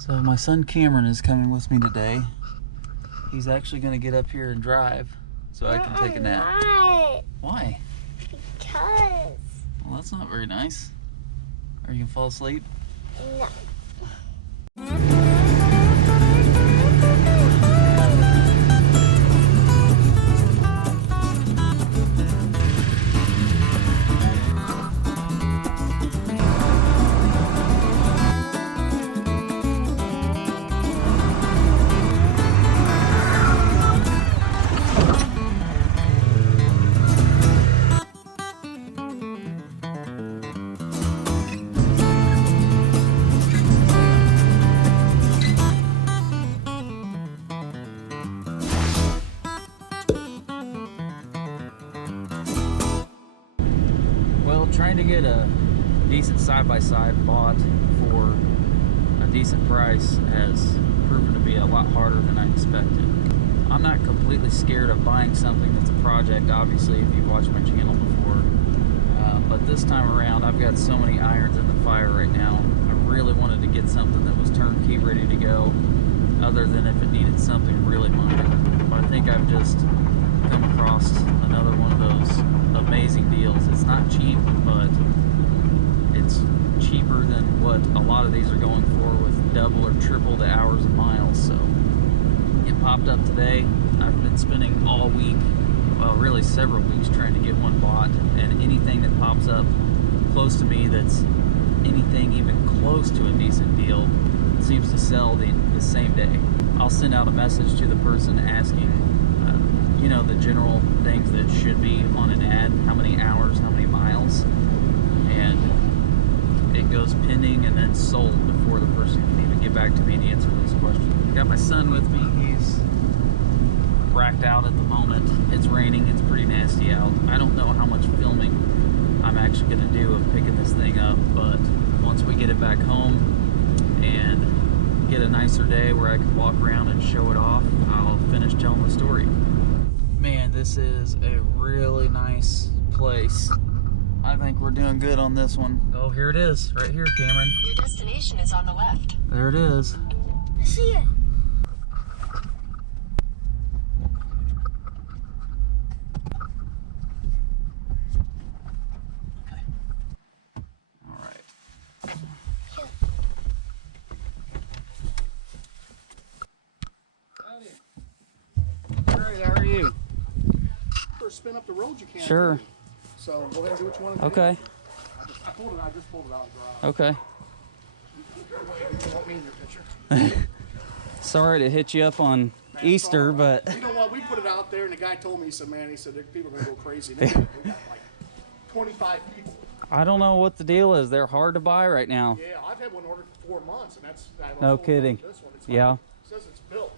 So my son Cameron is coming with me today. He's actually going to get up here and drive so I can take a nap. Why? Because. Well, that's not very nice. Are you going to fall asleep? No. Trying to get a decent side-by-side bought for a decent price has proven to be a lot harder than I expected. I'm not completely scared of buying something that's a project, obviously, if you've watched my channel before. But this time around, I've got so many irons in the fire right now. I really wanted to get something that was turnkey, ready to go, other than if it needed something really minor. But I think I've just come across another one of those amazing deals. It's not cheap, but it's cheaper than what a lot of these are going for with double or triple the hours and miles. So it popped up today. I've been spending all week, well, really several weeks, trying to get one bought, and anything that pops up close to me that's anything even close to a decent deal seems to sell the same day. I'll send out a message to the person asking, you know, the general things that should be on an ad, how many hours, how many miles, and it goes pending and then sold before the person can even get back to me and answer those questions. Got my son with me. He's racked out at the moment. It's raining. It's pretty nasty out. I don't know how much filming I'm actually going to do of picking this thing up, but once we get it back home and get a nicer day where I can walk around and show it off, I'll finish telling the story. Man, this is a really nice place. I think we're doing good on this one. Oh, here it is, right here, Cameron. Your destination is on the left. There it is. I see it. Okay. All right. Great, how are you? Spin up the road you can. Sure. So go ahead and do what you want to Okay. do. I just pulled it out of the garage. Okay. You want me in your picture? Sorry to hit you up on Easter, but You know what? We put it out there, and the guy told me, he said, man, he said, people are going to go crazy. We got like 25 people. I don't know what the deal is. They're hard to buy right now. Yeah, I've had one ordered for 4 months, and that's... No kidding. This one. It's Yeah. It says it's built.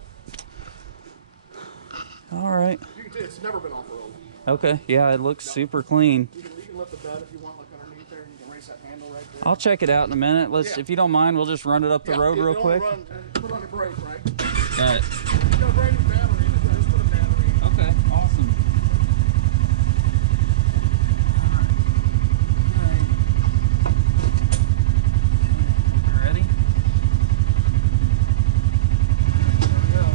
All right. You can tell it's never been off-road. Okay. Yeah, it looks super clean. You can lift the bed if you want, like underneath there, and you can raise that handle right there. I'll check it out in a minute. Let's, Yeah. if you don't mind, we'll just run it up the road real quick. Put on the brake, right? Got it. You got a brand new battery. Just put a battery in. Okay. Awesome. Ready? There we go.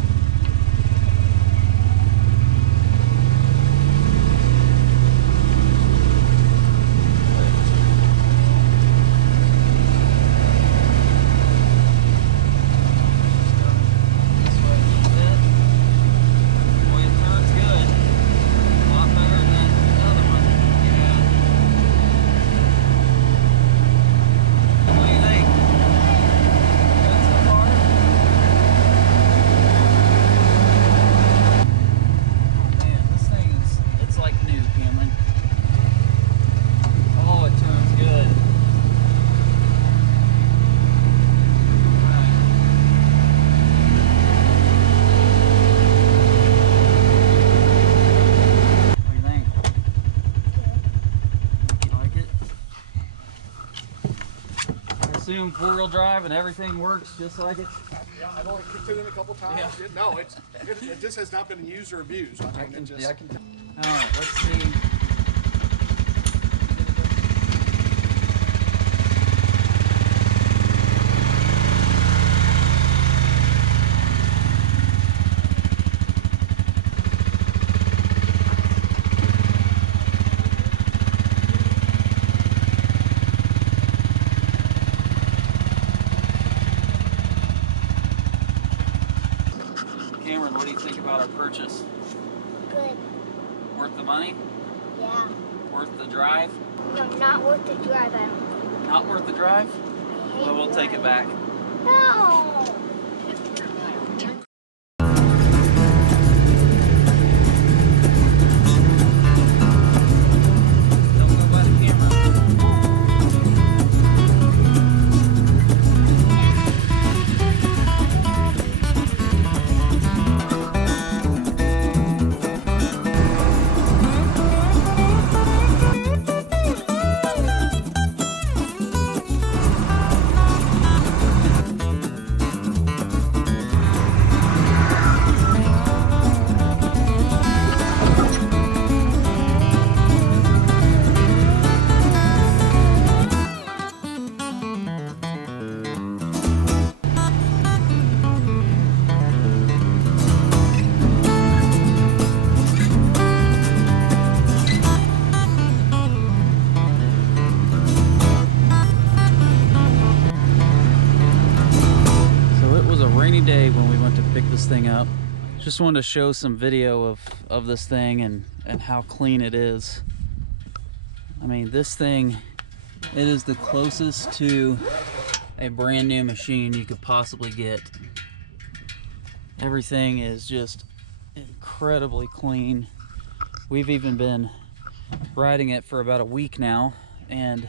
assume four-wheel drive and everything works just like it? Yeah, I've only kicked it in a couple times. Yeah. No, it just has not been used or abused. I mean, Yeah, I can tell. All right, let's see. Cameron, what do you think about our purchase? Good. Worth the money? Yeah. Worth the drive? No, not worth the drive. I don't think. Not worth the drive? I hate Well, we'll take it back. No. Don't go by the camera. Day when we went to pick this thing up. Just wanted to show some video of this thing and how clean it is. I mean, this thing, it is the closest to a brand new machine you could possibly get. Everything is just incredibly clean. We've even been riding it for about a week now, and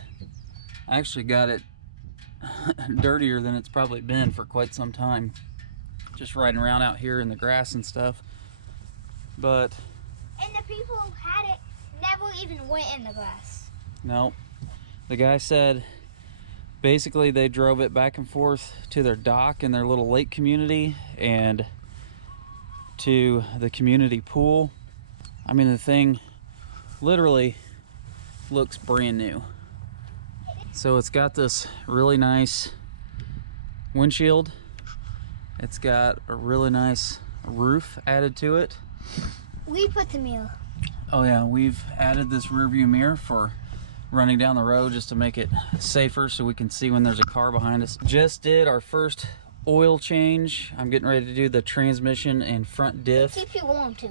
I actually got it dirtier than it's probably been for quite some time, just riding around out here in the grass and stuff. But And the people who had it never even went in the grass. no, the guy said basically they drove it back and forth to their dock in their little lake community and to the community pool. I mean, the thing literally looks brand new. So it's got this really nice windshield. It's got a really nice roof added to it. We put the mirror. Oh yeah, we've added this rear view mirror for running down the road just to make it safer so we can see when there's a car behind us. Just did our first oil change. I'm getting ready to do the transmission and front diff. Keep you warm too.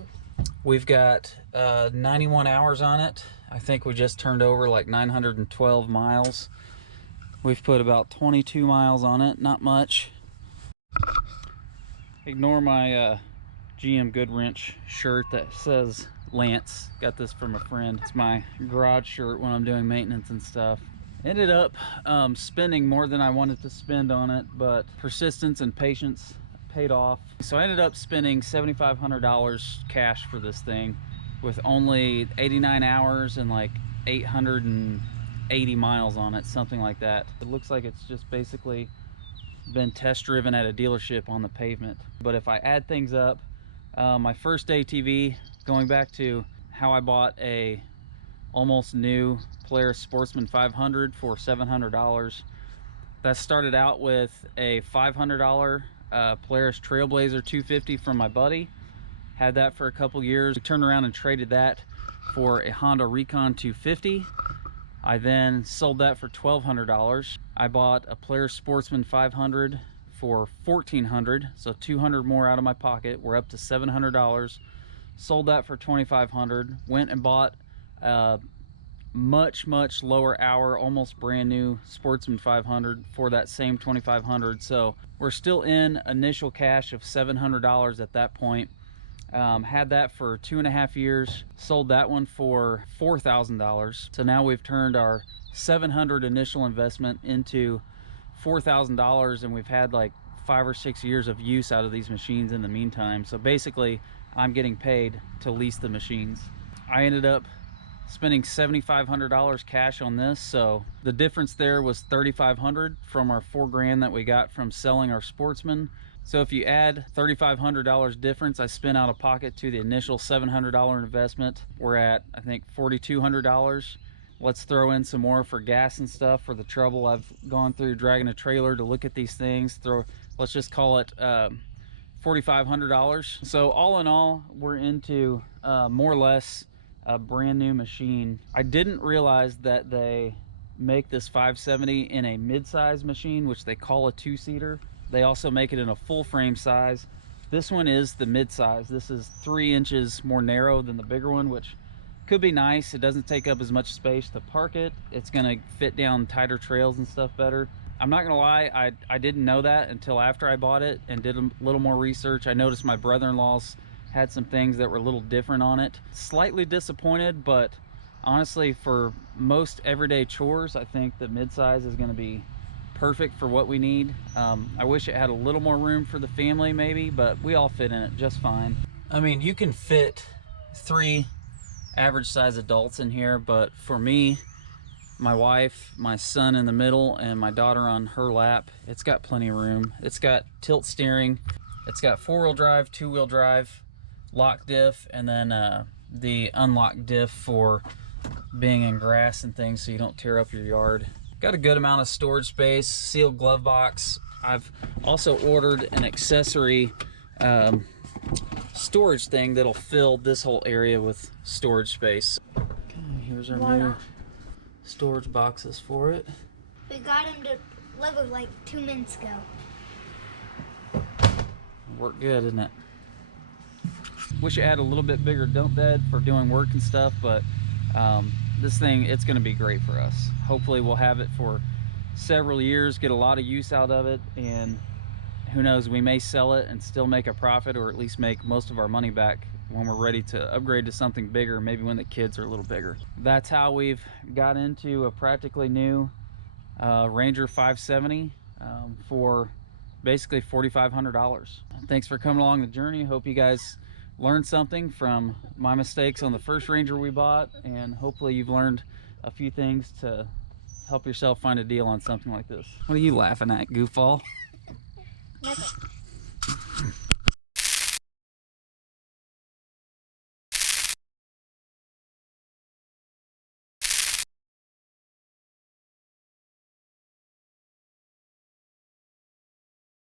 We've got 91 hours on it. I think we just turned over like 912 miles. We've put about 22 miles on it, not much. Ignore my GM Goodwrench shirt that says Lance. Got this from a friend. It's my garage shirt when I'm doing maintenance and stuff. Ended up spending more than I wanted to spend on it, but persistence and patience paid off. So I ended up spending $7,500 cash for this thing with only 89 hours and like 880 miles on it, something like that. It looks like it's just basically been test driven at a dealership on the pavement. But if I add things up, my first ATV, going back to how I bought a almost new Polaris Sportsman 500 for $700, that started out with a $500 Polaris Trailblazer 250 from my buddy. Had that for a couple years. We turned around and traded that for a Honda Recon 250. I then sold that for $1,200. I bought a Polaris Sportsman 500 for $1,400, so $200 more out of my pocket. We're up to $700. Sold that for $2,500. Went and bought a much lower hour, almost brand new Sportsman 500 for that same $2,500. So we're still in initial cash of $700 at that point. Had that for 2.5 years, sold that one for $4,000. So now we've turned our $700 initial investment into $4,000, and we've had like 5 or 6 years of use out of these machines in the meantime. So basically I'm getting paid to lease the machines. I ended up spending $7,500 cash on this, so the difference there was $3,500 from our $4,000 that we got from selling our Sportsman. So if you add $3,500 difference I spent out of pocket to the initial $700 investment, we're at, I think, $4,200. Let's throw in some more for gas and stuff for the trouble I've gone through dragging a trailer to look at these things. Let's just call it $4,500. So all in all, we're into more or less a brand new machine. I didn't realize that they make this 570 in a mid-size machine, which they call a 2-seater. They also make it in a full frame size. This one is the mid-size. This is 3 inches more narrow than the bigger one, which could be nice. It doesn't take up as much space to park it. It's gonna fit down tighter trails and stuff better. I'm not gonna lie, I didn't know that until after I bought it and did a little more research. I noticed my brother-in-law's had some things that were a little different on it. Slightly disappointed, but honestly, for most everyday chores, I think the mid-size is gonna be perfect for what we need. I wish it had a little more room for the family maybe, but we all fit in it just fine. I mean, you can fit 3 average size adults in here, but for me, my wife, my son in the middle, and my daughter on her lap, it's got plenty of room. It's got tilt steering, it's got 4-wheel drive, 2-wheel drive, lock diff, and then the unlock diff for being in grass and things so you don't tear up your yard. Got a good amount of storage space, sealed glove box. I've also ordered an accessory storage thing that'll fill this whole area with storage space. Okay, here's our new storage boxes for it. We got him delivered like 2 minutes ago. Worked good, isn't it? Wish it had a little bit bigger dump bed for doing work and stuff, but this thing, it's going to be great for us. Hopefully we'll have it for several years, get a lot of use out of it, and who knows, we may sell it and still make a profit, or at least make most of our money back when we're ready to upgrade to something bigger, maybe when the kids are a little bigger. That's how we've got into a practically new Ranger 570 for basically $4,500. Thanks for coming along the journey. Hope you guys learned something from my mistakes on the first Ranger we bought, and hopefully you've learned a few things to help yourself find a deal on something like this. What are you laughing at, goofball? Nothing.